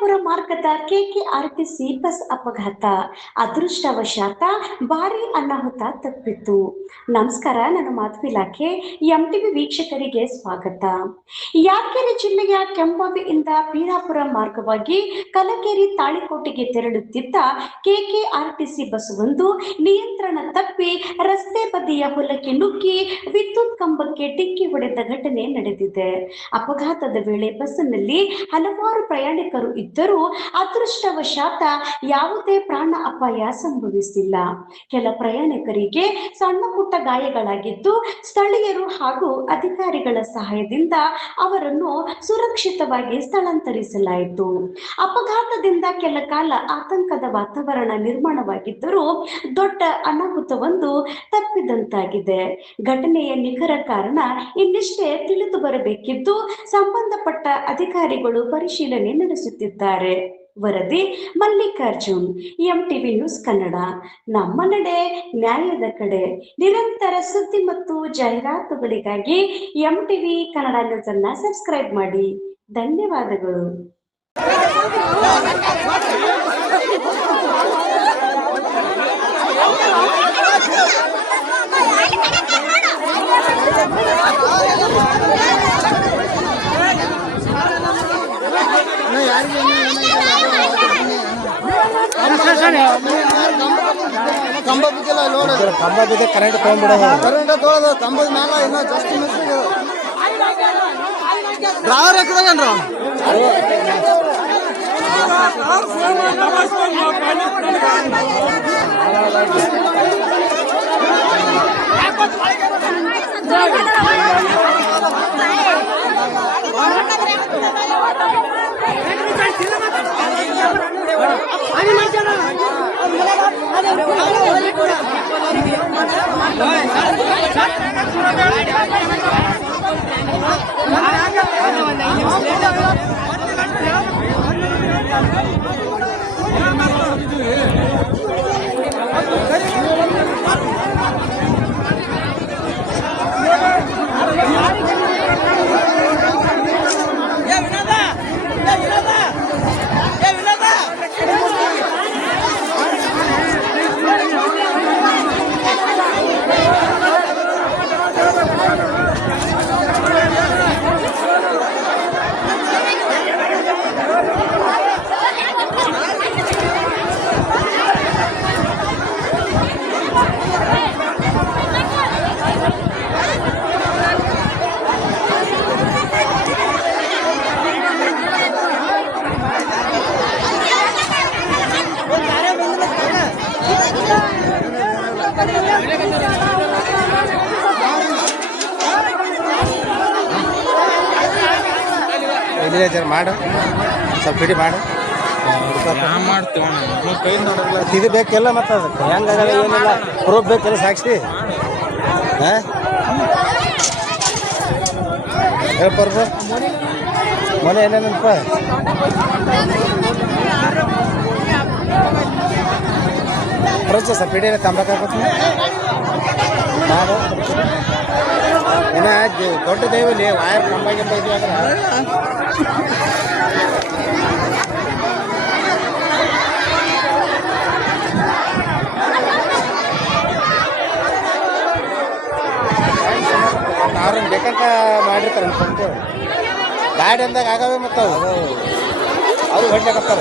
ಪೀರಾಪುರ ಮಾರ್ಗದ KKRTC bus ಅಪಘಾತ ಅದೃಷ್ಟವಶಾತ್ ಭಾರಿ ಅನಾಹುತ ತಪ್ಪಿತು. ನಮಸ್ಕಾರ, ನಾನು ಮಾಧವಿ ಇಲಾಖೆ ಎಂಟಿವಿ ವೀಕ್ಷಕರಿಗೆ ಸ್ವಾಗತ. ಯಾದಗಿರಿ ಜಿಲ್ಲೆಯ ಕೆಂಬಾವಿಯಿಂದ ಪೀರಾಪುರ ಮಾರ್ಗವಾಗಿ ಕಲಕೇರಿ ತಾಳಿಕೋಟೆಗೆ ತೆರಳುತ್ತಿದ್ದ ಕೆಕೆಆರ್ಟಿಸಿ ಬಸ್ ಒಂದು ನಿಯಂತ್ರಣ ತಪ್ಪಿ ರಸ್ತೆ ಬದಿಯ ಹೊಲಕ್ಕೆ ನುಗ್ಗಿ ವಿದ್ಯುತ್ ಕಂಬಕ್ಕೆ ಡಿಕ್ಕಿ ಹೊಡೆದ ಘಟನೆ ನಡೆದಿದೆ. ಅಪಘಾತದ ವೇಳೆ ಬಸ್ಸಿನಲ್ಲಿ ಹಲವಾರು ಪ್ರಯಾಣಿಕರು ಇದ್ದರೂ ಅದೃಷ್ಟವಶಾತ್ ಯಾವುದೇ ಪ್ರಾಣ ಅಪಾಯ ಸಂಭವಿಸಿಲ್ಲ. ಕೆಲ ಪ್ರಯಾಣಿಕರಿಗೆ ಸಣ್ಣ ಪುಟ್ಟ ಗಾಯಗಳಾಗಿದ್ದು ಸ್ಥಳೀಯರು ಹಾಗೂ ಅಧಿಕಾರಿಗಳ ಸಹಾಯದಿಂದ ಅವರನ್ನು ಸುರಕ್ಷಿತವಾಗಿ ಸ್ಥಳಾಂತರಿಸಲಾಯಿತು. ಅಪಘಾತದಿಂದ ಕೆಲ ಕಾಲ ಆತಂಕದ ವಾತಾವರಣ ನಿರ್ಮಾಣವಾಗಿದ್ದರೂ ದೊಡ್ಡ ಅನಾಹುತವೊಂದು ತಪ್ಪಿದಂತಾಗಿದೆ. ಘಟನೆಯ ನಿಖರ ಕಾರಣ ಇನ್ನಷ್ಟೇ ತಿಳಿದು ಬರಬೇಕಿದ್ದು ಸಂಬಂಧಪಟ್ಟ ಅಧಿಕಾರಿಗಳು ಪರಿಶೀಲನೆ ನಡೆಸುತ್ತಿದ್ದಾರೆ. ವರದಿ ಮಲ್ಲಿಕಾರ್ಜುನ್, ಎಂಟಿವಿ ನ್ಯೂಸ್ ಕನ್ನಡ. ನಮ್ಮ ನಡೆ ನ್ಯಾಯದ ಕಡೆ. ನಿರಂತರ ಸುದ್ದಿ ಮತ್ತು ಜಾಹೀರಾತುಗಳಿಗಾಗಿ ಎಂಟಿವಿ ಕನ್ನಡ ನ್ಯೂಸ್ ಅನ್ನ ಸಬ್ಸ್ಕ್ರೈಬ್ ಮಾಡಿ. ಧನ್ಯವಾದಗಳು. ಕಂಬ ಬಿದ್ದಿಲ್ಲ, ನೋಡಿದ್ರೆ ಕಂಬ ಬಿದ್ದೆ ಕರೆಂಟ್ ತೊಗೊಂಡ್ಬಿಡ ಕರೆಂಟ್ ತೊಗೊಳೋದು ಕಂಬದ ಮ್ಯಾಲ ಇನ್ನೂ ಜಾಸ್ತಿ ಮಿಸ್ಸಿಗೆ ಡ್ರೈವರ್ ಹಾಕಿದಾಗೇನ್ರ ಮಾಡು, ಸ್ವಲ್ಪ ಹಿಡಿ ಮಾಡು. ಇದು ಬೇಕೆಲ್ಲ ಮತ್ತೆ ಅದಕ್ಕೆ ಹೆಂಗಾಗಲ್ಲ ಏನಿಲ್ಲ ಪ್ರೂಫ್ ಬೇಕೆಲ್ಲ ಸಾಕ್ಷಿ ಹೇಳ್ಬಾರ್ದು. ಮನೆ ಏನೇನಪ್ಪ ಫ್ರೆಂಡ್ಸ್ ಸ್ವಲ್ಪ ಹಿಡಿಯ ತಂಬಾಕಾಗುತ್ತೆ ಮಾಡು. ಇನ್ನು ದೊಡ್ಡ ದೈವಲ್ಲಿ ವಾಯರ್ ಕಂಬಾಗಿಂಬ ಇದು ಅಂದ್ರೆ ಅವ್ರನ್ನ ಬೇಕಂತ ಮಾಡಿರ್ತಾರೆ ಅನ್ಕೊಂತು ಗಾಡಿ ಅಂದಾಗ ಆಗವೆ ಮತ್ತು ಅವು ಹೊಡ್ಲಿಕ್ಕತ್ತಾರ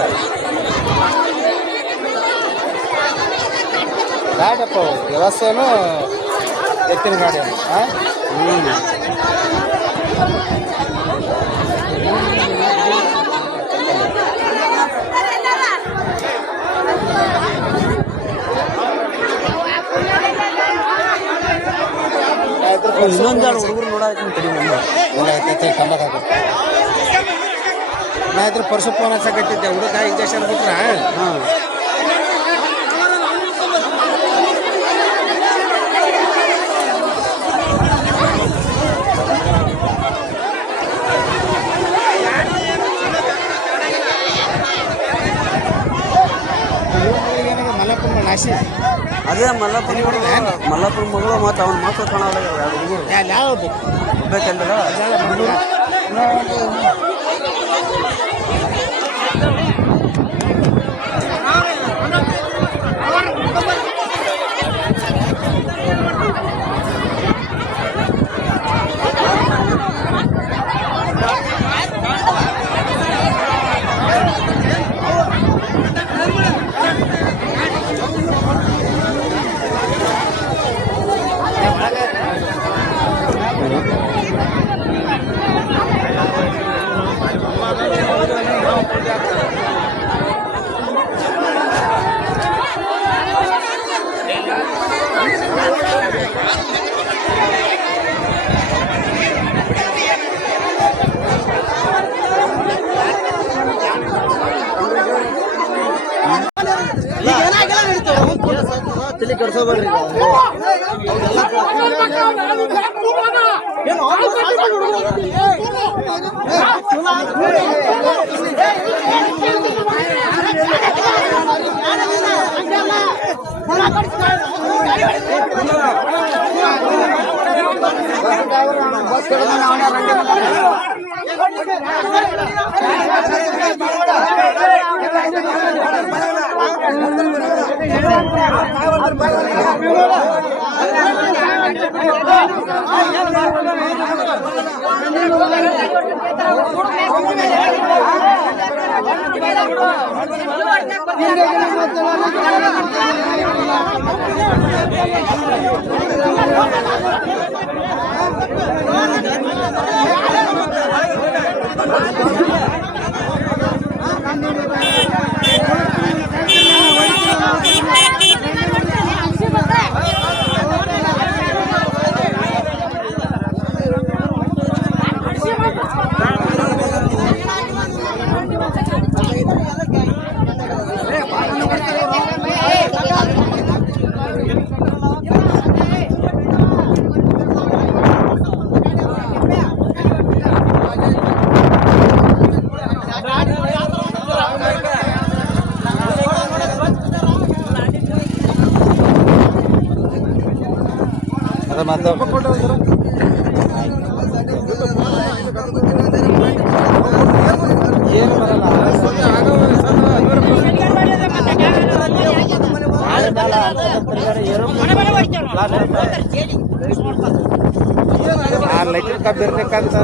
ಗಾಡಿಯಪ್ಪ ವ್ಯವಸ್ಥೆನೂ ಎತ್ತಿನ ಗಾಡಿ ಇನ್ನೊಂದು ಹುಡುಗರು ನೋಡಾಕಂತೀರಿ ಕಂಬಕ್ಕೆ ಹಾಕಿ ನಾ ಇದ್ರ ಪರ್ಸು ಫೋನ್ ಹಚ್ಚಕತ್ತಿದ್ದೆ ಹುಡುಗ ಇಂಜೆಕ್ಷನ್ ಬಿಟ್ರ ಮಲ್ಲಪ್ಪನ ನಾಶಿ ಅದೇ ಮಲ್ಲಪ್ಪನ ಮಗಳು ಮತ್ತು ಅವನ ಮಕ್ಕಳು ಕಾಣಲ್ಲ ಹುಡುಗರು ಯಾವ್ದು ಬೇಕಂದ್ರೆ ತಲೆ ಕೆಡ್ಸೋಬೇಡ್ರಿ ಏನು ಲೈಟರ್ ಕಬ್ಬು ಇರ್ಬೇಕಂತ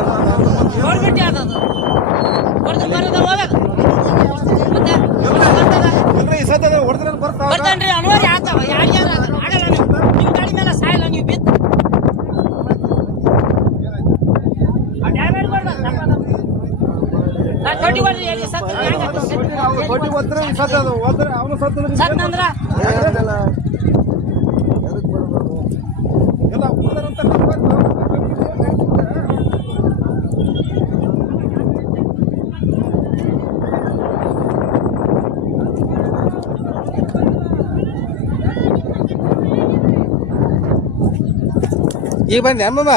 ಬರ್ತಾನ್ರಿ ಅನುವಾರಿ ಆಗ್ತಾವ ಯಾರ್ಯಾರ ಆಗಲ್ಲ ನೀವು ನಿಮ್ಮ ಗಾಡಿ ಮೇಲೆ ಸಾಯಲ್ಲ ನೀವು ಬಿದ್ದು ಈಗ ಬಂದೆ ಅಮ್ಮಮ್ಮ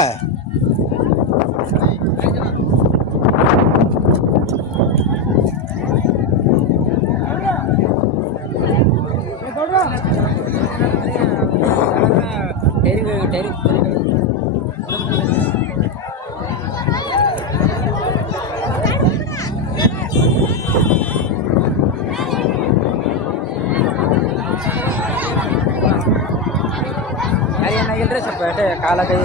ಏನಾಗಿಲ್ರಿ ಸ್ವಲ್ಪ ಕಾಲ ಕೈ